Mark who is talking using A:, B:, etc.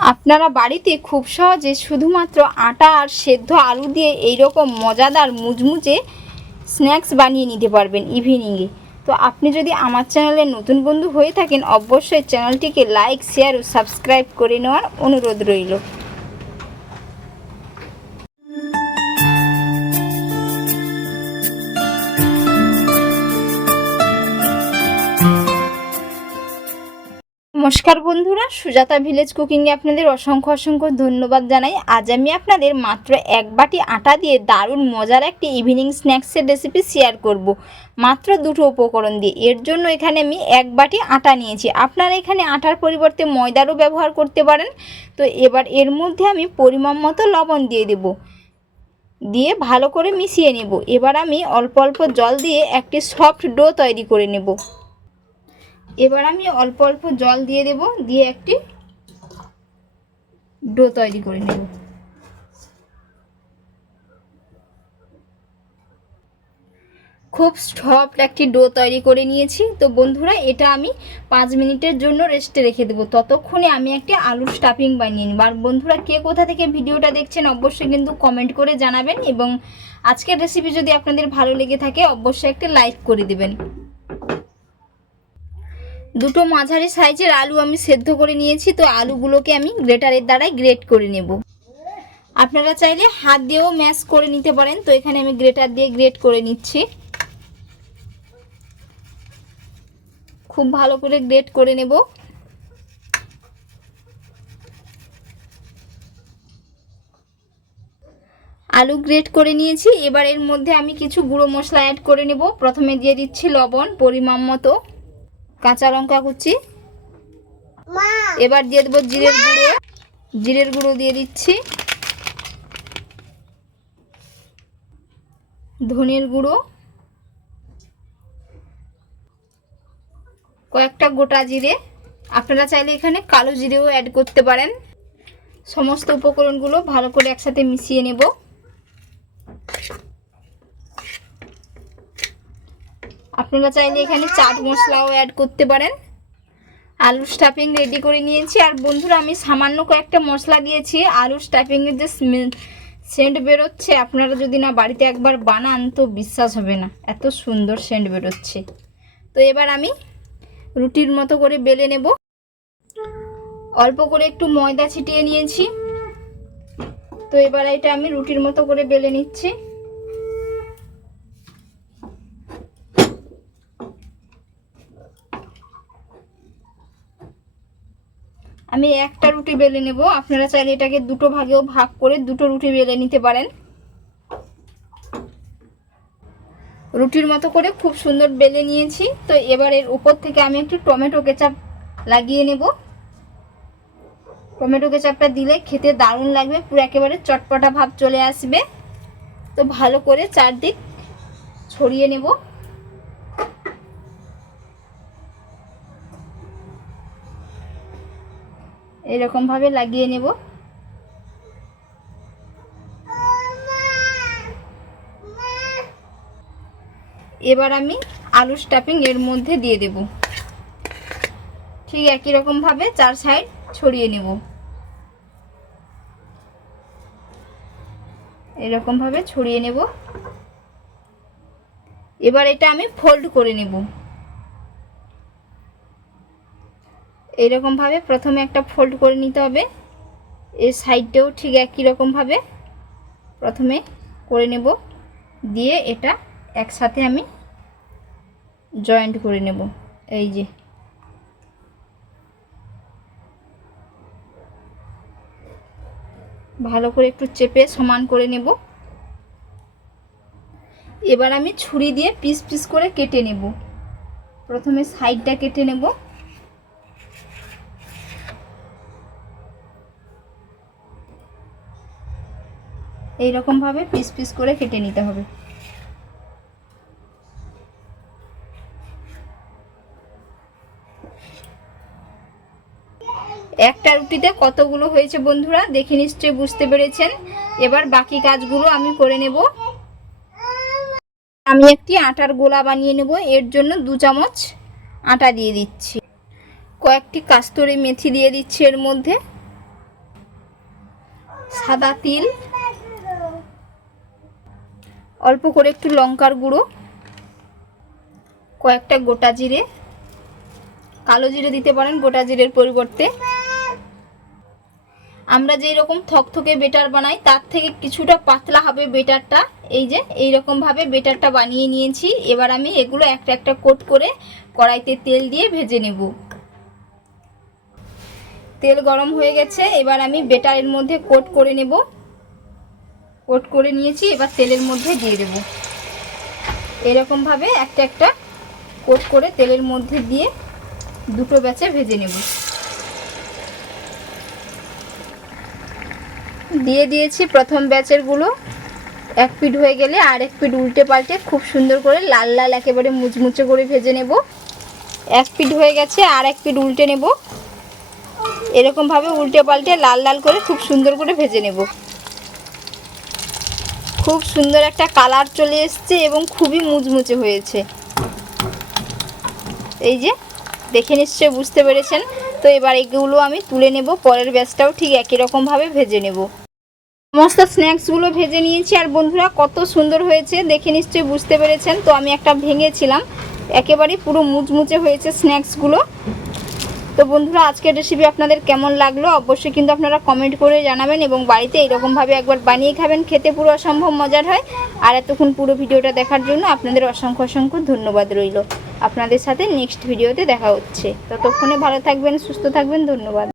A: আপনারা বাড়িতে খুব সহজে শুধুমাত্র আটা আর সেদ্ধ আলু দিয়ে এইরকম মজাদার মুজমুজে স্ন্যাক্স বানিয়ে নিতে পারবেন ইভিনিংয়ে। তো আপনি যদি আমার চ্যানেলে নতুন বন্ধু হয়ে থাকেন, অবশ্যই চ্যানেলটিকে লাইক, শেয়ার ও সাবস্ক্রাইব করে নেওয়ার অনুরোধ রইল। নমস্কার বন্ধুরা, সুজাতা ভিলেজ কুকিংয়ে আপনাদের অসংখ্য অসংখ্য ধন্যবাদ জানাই। আজ আমি আপনাদের মাত্র এক বাটি আটা দিয়ে দারুণ মজার একটি ইভিনিং স্ন্যাক্সের রেসিপি শেয়ার করব। মাত্র দুটো উপকরণ দিয়ে। এর জন্য এখানে আমি এক বাটি আটা নিয়েছি। আপনারা এখানে আটার পরিবর্তে ময়দারও ব্যবহার করতে পারেন। তো এবার এর মধ্যে আমি পরিমাণ মতো লবণ দিয়ে দেব। দিয়ে ভালো করে মিশিয়ে নেব। এবার আমি অল্প অল্প জল দিয়ে একটি সফট ডো তৈরি করে নেব। এবার আমি অল্প অল্প জল দিয়ে দেব, দিয়ে একটি ডো তৈরি করে নেব। খুব সফট একটি ডো তৈরি করে নিয়েছি। তো বন্ধুরা, এটা আমি পাঁচ মিনিটের জন্য রেস্টে রেখে দেবো। ততক্ষণে আমি একটি আলুর স্টাফিং বানিয়ে নিব। আর বন্ধুরা, কে কোথা থেকে ভিডিওটা দেখছেন অবশ্যই কিন্তু কমেন্ট করে জানাবেন এবং আজকের রেসিপি যদি আপনাদের ভালো লেগে থাকে, অবশ্যই একটা লাইক করে দেবেন। দুটো মাঝারি সাইজের আলু আমি সেদ্ধ করে নিয়েছি, তো আলুগুলোকে আমি গ্রেটারের দ্বারাই গ্রেট করে নেব। আপনারা চাইলে হাত দিয়েও ম্যাশ করে নিতে পারেন, তো এখানে আমি গ্রেটার দিয়ে গ্রেট করে নিচ্ছি। খুব ভালো করে গ্রেট করে নেব। আলু গ্রেট করে নিয়েছি, এবার এর মধ্যে আমি কিছু গুঁড়ো মশলা অ্যাড করে নেব। প্রথমে দিয়ে দিচ্ছি লবণ, পরিমাণ মতো। কাঁচা লঙ্কা কুচি। এবার দিয়ে দেবো জিরের গুঁড়ো। জিরের গুঁড়ো দিয়ে দিচ্ছি। ধনের গুঁড়ো। কয়েকটা গোটা জিরে। আপনারা চাইলে এখানে কালো জিরেও অ্যাড করতে পারেন। সমস্ত উপকরণগুলো ভালো করে একসাথে মিশিয়ে নেব। আপনারা চাইলে এখানে চাট মশলাও অ্যাড করতে পারেন। আলু স্টাফিং রেডি করে নিয়েছি। আর বন্ধুরা, আমি সামান্য কয়েকটা মশলা দিয়েছি। আলু স্টাফিংয়ের যে সেন্ট বেরোচ্ছে, আপনারা যদি না বাড়িতে একবার বানান, তো বিশ্বাস হবে না। এত সুন্দর সেন্ট বেরোচ্ছে। তো এবার আমি রুটির মতো করে বেলে নেব। অল্প করে একটু ময়দা ছিটিয়ে নিয়েছি। তো এবার এটা আমি রুটির মতো করে বেলে নিচ্ছি। আমি একটা রুটি বেলে নেব। আপনারা চাইলে এটাকে দুটো ভাগেও ভাগ করে দুটো রুটি বেলে নিতে পারেন। রুটির মতো করে খুব সুন্দর বেলে নিয়েছি। তো এবার এর উপর থেকে আমি একটু টমেটো কেচাপ লাগিয়ে নেব। টমেটো কেচাপটা দিলে খেতে দারুণ লাগবে, পুরো একেবারে চটপটা ভাব চলে আসবে। তো ভালো করে চারদিক ছড়িয়ে নেব। এরকম ভাবে লাগিয়ে নেব। এবার আমি আলু স্টাফিং এর মধ্যে দিয়ে দেব। ঠিক একই রকম ভাবে চার সাইড ছড়িয়ে নেব। এরকম ভাবে ছড়িয়ে নেব। এবার এটা আমি ফোল্ড করে নেব। এইরকমভাবে প্রথমে একটা ফোল্ড করে নিতে হবে। এর সাইডটাও ঠিক একই রকমভাবে প্রথমে করে নেব। দিয়ে এটা একসাথে আমি জয়েন্ট করে নেব। এই যে। ভালো করে একটু চেপে সমান করে নেব। এবার আমি ছুরি দিয়ে পিস পিস করে কেটে নেব। প্রথমে সাইডটা কেটে নেব। এই রকম ভাবে পিস পিস করে কেটে নিতে হবে। একটা রুটিতে কতগুলো হয়েছে বন্ধুরা, দেখে নিশ্চয়ই বুঝতে পেরেছেন। এবার বাকি কাজগুলো আমি করে নেব। আমি একটি আটার গোলা বানিয়ে নেব, এর জন্য দু চামচ আটা দিয়ে দিচ্ছি। কয়েকটি কাস্তরি মেথি দিয়ে দিচ্ছি এর মধ্যে। সাদা তিল অল্প করে একটু লঙ্কার গুঁড়ো, কয়েকটা গোটা জিরে, কালো জিরে দিতে পারেন গোটা জিরের পরিবর্তে। আমরা যেই রকম থকথকে বেটার বানাই, তার থেকে কিছুটা পাতলা হবে বেটারটা। এই যে এই ভাবে বেটারটা বানিয়ে নিয়েছি। এবার আমি এগুলো একটা একটা কোট করে কড়াইতে তেল দিয়ে ভেজে নেব। তেল গরম হয়ে গেছে, এবার আমি বেটারের মধ্যে কোট করে নেব। কোট করে নিয়েছি, এবার তেলের মধ্যে দিয়ে দেব। এরকমভাবে একটা একটা কোট করে তেলের মধ্যে দিয়ে দুটো ব্যাচে ভেজে নেব। দিয়ে দিয়েছি প্রথম ব্যাচেরগুলো এক পিঠ হয়ে গেলে আর এক পিঠ উল্টে পাল্টে খুব সুন্দর করে লাল লাল একেবারে মুচমুচে করে ভেজে নেব। এক পিঠ হয়ে গেছে, আর এক পিঠ উল্টে নেব। এরকমভাবে উল্টে পাল্টে লাল লাল করে খুব সুন্দর করে ভেজে নেব। খুব সুন্দর একটা কালার চলে এসছে এবং খুবই মুচমুচে হয়েছে। এই যে, দেখে নিশ্চয়ই বুঝতে পেরেছেন। তো এবার এগুলো আমি তুলে নেব, পরের ব্যাচটাও ঠিক একই রকমভাবে ভেজে নেব। সমস্ত স্ন্যাক্সগুলো ভেজে নিয়েছি আর বন্ধুরা, কত সুন্দর হয়েছে, দেখে নিশ্চয়ই বুঝতে পেরেছেন। তো আমি একটা ভেঙেছিলাম, একেবারেই পুরো মুচমুচে হয়েছে স্ন্যাক্সগুলো। তো বন্ধুরা, আজকের রেসিপি আপনাদের কেমন লাগল অবশ্যই কিন্তু আপনারা কমেন্ট করে জানাবেন এবং বাড়িতে এরকমভাবে একবার বানিয়ে খাবেন, খেতে পুরো অসম্ভব মজার হয়। আর এতক্ষণ পুরো ভিডিওটা দেখার জন্য আপনাদের অসংখ্য অসংখ্য ধন্যবাদ রইল। আপনাদের সাথে নেক্সট ভিডিওতে দেখা হচ্ছে। ততক্ষণে ভালো থাকবেন, সুস্থ থাকবেন, ধন্যবাদ।